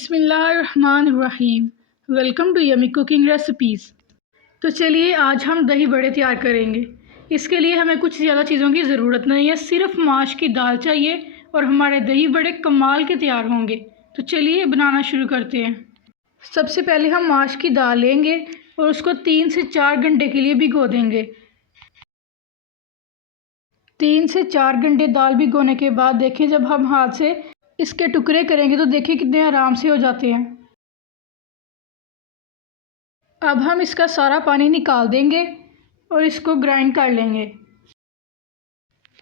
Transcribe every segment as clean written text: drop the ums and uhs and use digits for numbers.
बिस्मिल्लाहिर्रहमानिर्रहीम। Welcome to yummy cooking recipes. तो चलिए आज हम दही बड़े तैयार करेंगे। इसके लिए हमें कुछ ज़्यादा चीज़ों की ज़रूरत नहीं है, सिर्फ माश की दाल चाहिए और हमारे दही बड़े कमाल के तैयार होंगे। तो चलिए बनाना शुरू करते हैं। सबसे पहले हम माश की दाल लेंगे और उसको 3 से 4 घंटे के लिए भिगो देंगे। 3 से 4 घंटे दाल भिगोने के बाद देखें, जब हम हाथ से इसके टुकड़े करेंगे तो देखिए कितने आराम से हो जाते हैं। अब हम इसका सारा पानी निकाल देंगे और इसको ग्राइंड कर लेंगे।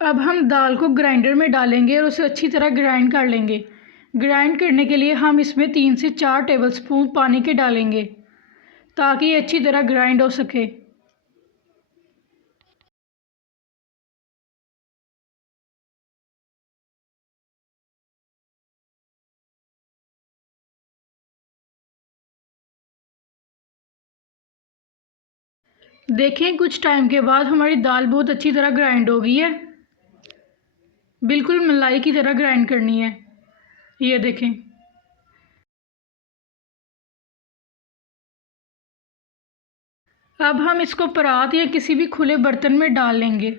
अब हम दाल को ग्राइंडर में डालेंगे और उसे अच्छी तरह ग्राइंड कर लेंगे। ग्राइंड करने के लिए हम इसमें 3 से 4 टेबलस्पून पानी के डालेंगे ताकि ये अच्छी तरह ग्राइंड हो सके। देखें, कुछ टाइम के बाद हमारी दाल बहुत अच्छी तरह ग्राइंड हो गई है। बिल्कुल मलाई की तरह ग्राइंड करनी है। ये देखें। अब हम इसको परात या किसी भी खुले बर्तन में डाल लेंगे।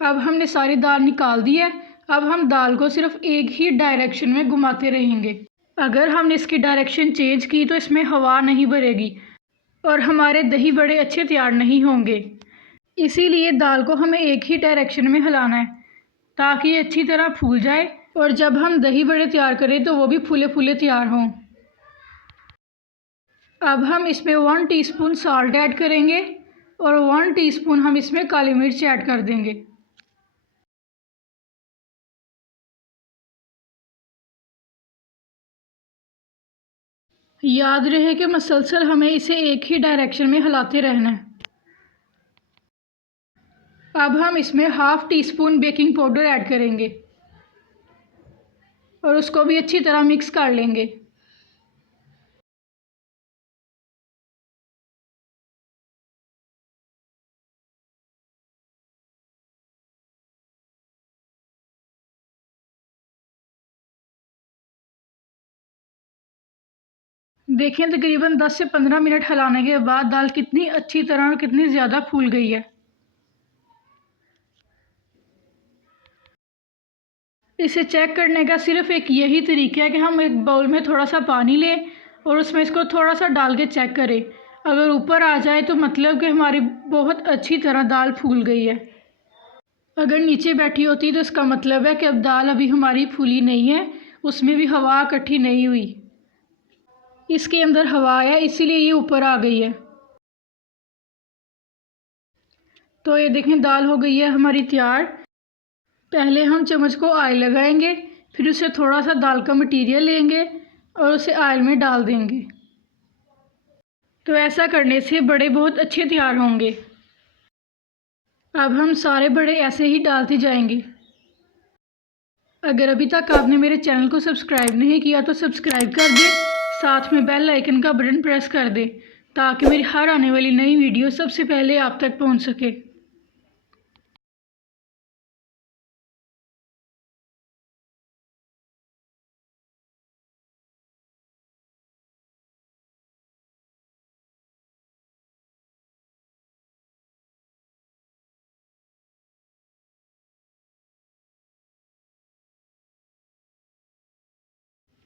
अब हमने सारी दाल निकाल दी है। अब हम दाल को सिर्फ एक ही डायरेक्शन में घुमाते रहेंगे। अगर हमने इसकी डायरेक्शन चेंज की तो इसमें हवा नहीं भरेगी और हमारे दही बड़े अच्छे तैयार नहीं होंगे। इसीलिए दाल को हमें एक ही डायरेक्शन में हिलाना है ताकि ये अच्छी तरह फूल जाए और जब हम दही बड़े तैयार करें तो वो भी फूले फूले तैयार हों। अब हम इसमें 1 टीस्पून साल्ट ऐड करेंगे और 1 टीस्पून हम इसमें काली मिर्च ऐड कर देंगे। याद रहे कि मसलसल हमें इसे एक ही डायरेक्शन में हिलाते रहना है। अब हम इसमें 1/2 टीस्पून बेकिंग पाउडर ऐड करेंगे और उसको भी अच्छी तरह मिक्स कर लेंगे। देखें, तकरीबन 10 से 15 मिनट हिलाने के बाद दाल कितनी अच्छी तरह और कितनी ज़्यादा फूल गई है। इसे चेक करने का सिर्फ एक यही तरीका है कि हम एक बाउल में थोड़ा सा पानी लें और उसमें इसको थोड़ा सा डाल के चेक करें। अगर ऊपर आ जाए तो मतलब कि हमारी बहुत अच्छी तरह दाल फूल गई है। अगर नीचे बैठी होती तो इसका मतलब है कि अब दाल अभी हमारी फूली नहीं है, उसमें भी हवा इकट्ठी नहीं हुई। इसके अंदर हवा है इसीलिए ये ऊपर आ गई है। तो ये देखें, दाल हो गई है हमारी तैयार। पहले हम चम्मच को ऑयल लगाएंगे, फिर उसे थोड़ा सा दाल का मटीरियल लेंगे और उसे ऑयल में डाल देंगे। तो ऐसा करने से बड़े बहुत अच्छे तैयार होंगे। अब हम सारे बड़े ऐसे ही डालते जाएंगे। अगर अभी तक आपने मेरे चैनल को सब्सक्राइब नहीं किया तो सब्सक्राइब कर दें, साथ में बेल आइकन का बटन प्रेस कर दें ताकि मेरी हर आने वाली नई वीडियो सबसे पहले आप तक पहुंच सके।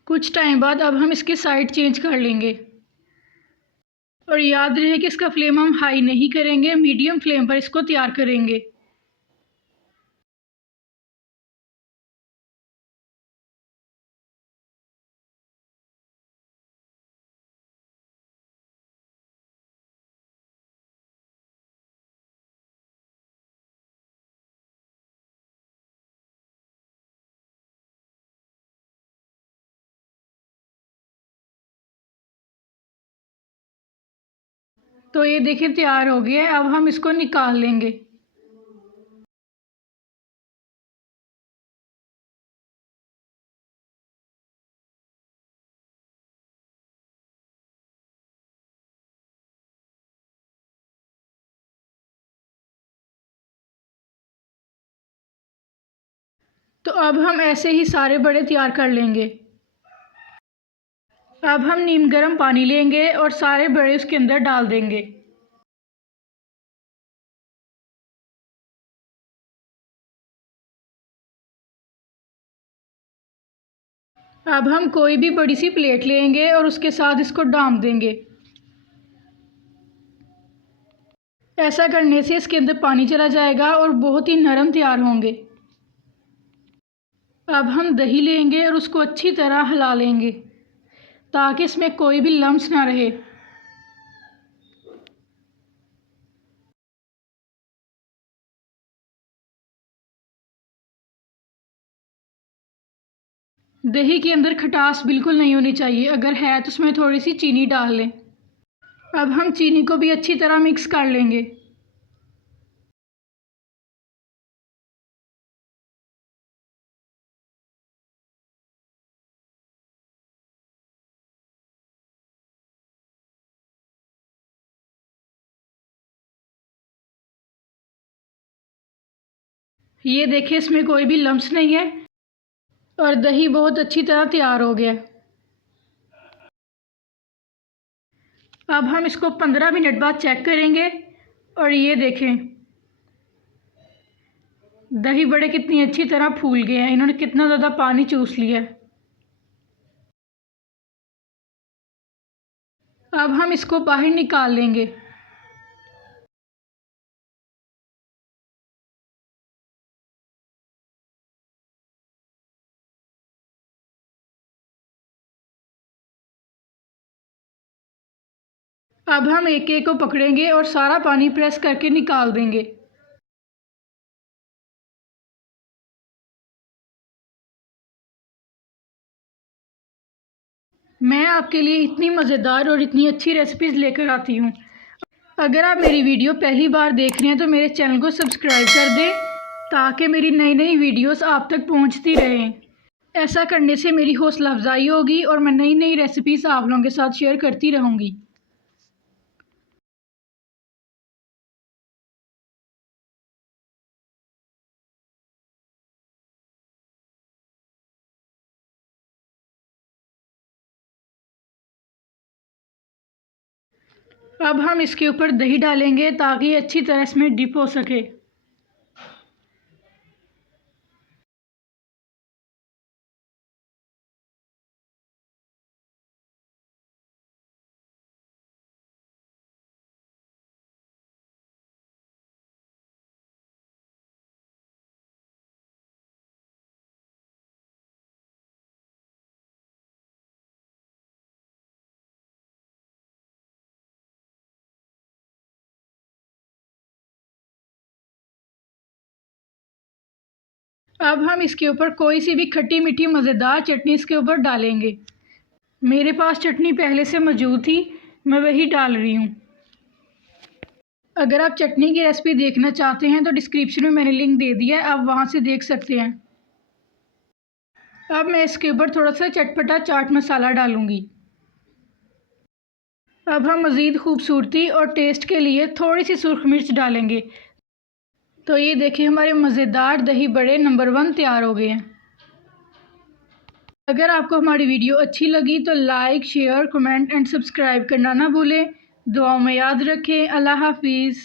कुछ टाइम बाद अब हम इसकी साइड चेंज कर लेंगे और याद रहे कि इसका फ्लेम हम हाई नहीं करेंगे, मीडियम फ्लेम पर इसको तैयार करेंगे। तो ये देखिए तैयार हो गया है। अब हम इसको निकाल लेंगे। तो अब हम ऐसे ही सारे बड़े तैयार कर लेंगे। अब हम नीम गर्म पानी लेंगे और सारे बड़े उसके अंदर डाल देंगे। अब हम कोई भी बड़ी सी प्लेट लेंगे और उसके साथ इसको ढाँप देंगे। ऐसा करने से इसके अंदर पानी चला जाएगा और बहुत ही नरम तैयार होंगे। अब हम दही लेंगे और उसको अच्छी तरह हिला लेंगे ताकि इसमें कोई भी लम्स ना रहे। दही के अंदर खटास बिल्कुल नहीं होनी चाहिए, अगर है तो उसमें थोड़ी सी चीनी डाल लें। अब हम चीनी को भी अच्छी तरह मिक्स कर लेंगे। ये देखिए इसमें कोई भी लम्स नहीं है और दही बहुत अच्छी तरह तैयार हो गया। अब हम इसको 15 मिनट बाद चेक करेंगे और ये देखें दही बड़े कितनी अच्छी तरह फूल गए हैं, इन्होंने कितना ज़्यादा पानी चूस लिया है। अब हम इसको बाहर निकाल लेंगे। अब हम एक एक को पकड़ेंगे और सारा पानी प्रेस करके निकाल देंगे। मैं आपके लिए इतनी मज़ेदार और इतनी अच्छी रेसिपीज़ लेकर आती हूँ। अगर आप मेरी वीडियो पहली बार देख रहे हैं तो मेरे चैनल को सब्सक्राइब कर दें ताकि मेरी नई नई वीडियोस आप तक पहुँचती रहें। ऐसा करने से मेरी हौसला अफजाई होगी और मैं नई नई रेसिपीज़ आप लोगों के साथ शेयर करती रहूँगी। अब हम इसके ऊपर दही डालेंगे ताकि ये अच्छी तरह इसमें डिप हो सके। अब हम इसके ऊपर कोई सी भी खट्टी मीठी मज़ेदार चटनी इसके ऊपर डालेंगे। मेरे पास चटनी पहले से मौजूद थी, मैं वही डाल रही हूँ। अगर आप चटनी की रेसिपी देखना चाहते हैं तो डिस्क्रिप्शन में मैंने लिंक दे दिया है, आप वहाँ से देख सकते हैं। अब मैं इसके ऊपर थोड़ा सा चटपटा चाट मसाला डालूँगी। अब हम मज़ीद खूबसूरती और टेस्ट के लिए थोड़ी सी सुर्ख मिर्च डालेंगे। तो ये देखिए हमारे मज़ेदार दही बड़े नंबर 1 तैयार हो गए हैं। अगर आपको हमारी वीडियो अच्छी लगी तो like, share, comment and subscribe करना ना भूलें। दुआओं में याद रखें। अल्लाह हाफिज़।